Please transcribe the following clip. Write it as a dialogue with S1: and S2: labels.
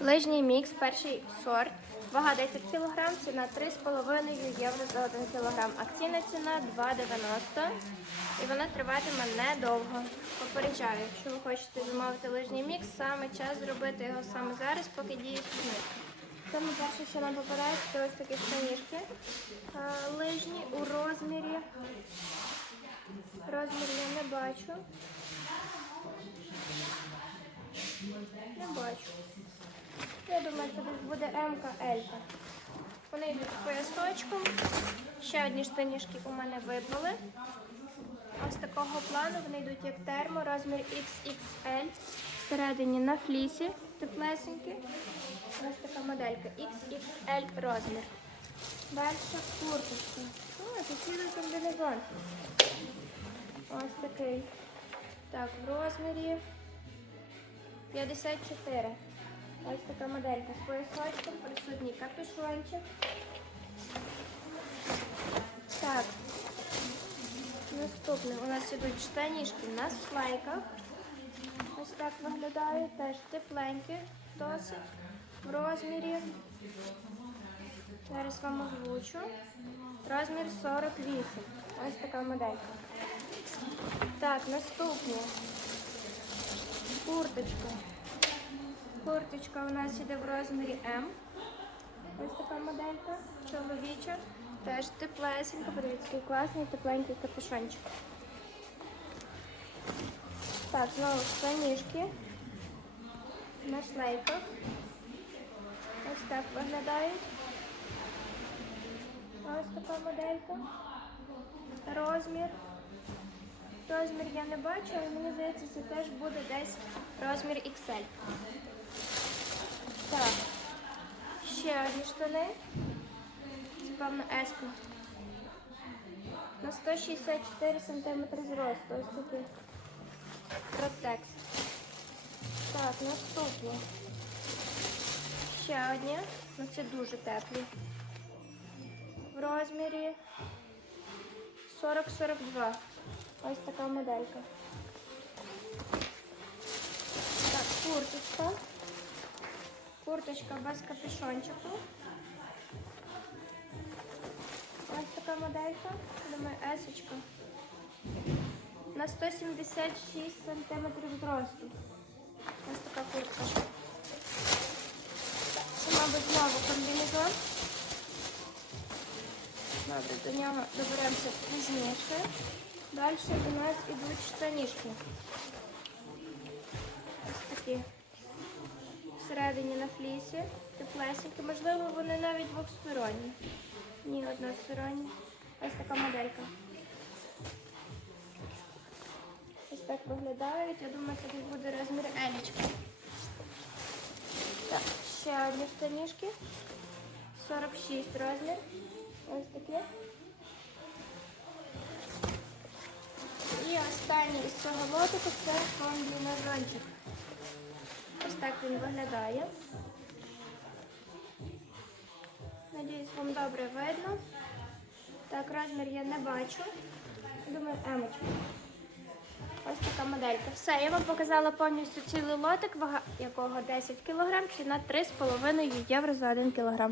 S1: Лижній мікс, перший сорт. Вага 10 кг, ціна 3,5 євро за 1 кг. Акційна ціна 2,90 і вона триватиме недовго. Попереджаю, якщо ви хочете замовити лижній мікс, саме час зробити його саме зараз, поки діє знижка. Саме перше, що нам попадається, це ось такі штанішки лижні у розмірі. Розмір я не бачу. Не бачу. Я думаю, це буде М-ка, Л-ка. Вони йдуть з поясочком. Ще одні штанішки у мене випали. Ось такого плану вони йдуть як термо, розмір XXL. Всередині на флісі теплесенькі. Ось така моделька XXL розмір. Далі курточка. О, це цілий комбінезон. Ось такий. Так, в розмірі 54. Ось така моделька з поясочком, присутній капюшончик. Так, наступне у нас ідуть штанішки на слайках. Ось так виглядають, теж тепленькі, досить. В розмірі. Зараз вам озвучу. Розмір 48. Ось така моделька. Так, наступне. Курточка. Курточка у нас іде в розмірі М. Ось така моделька. Чоловіча. Теж теплесенька. Подивіться, який класний тепленький капюшончик. Так, знову штанішки. На шлейках. Ось так виглядають. Ось така моделька. Розмір. Розмір я не бачу, але мені здається, це теж буде десь розмір XL. Так. Ще одні штани. Це певно еска. На 164 см зросту. Ось такий протекст. Так, наступні. Ще одні. Ну це дуже теплі. В розмірі 40-42. Ось така моделька. Так, курточка. Курточка без капюшончику. Ось така моделька. Думаю, есочка. На 176 сантиметрів зросту. Ось така куртка. Це, мабуть, знову комбінезон. Добре, до нього доберемося пізніше. Далі у нас ідуть штанішки. Ось такі. Всередині на флісі. Теплесенькі. Можливо, вони навіть двохсторонні. Ні, односторонні. Ось така моделька. Ось так виглядають. Я думаю, це десь буде розмір елічка. Так, ще одні штанішки. 46 розмір. Ось такі. І останній із цього лотику це комбінезончик. Він виглядає. Надіюсь, вам добре видно. Так, розмір я не бачу. Думаю, емочка. Ось така моделька. Все, я вам показала повністю цілий лотик, вага якого 10 кг, ціна 3,5 євро за 1 кг.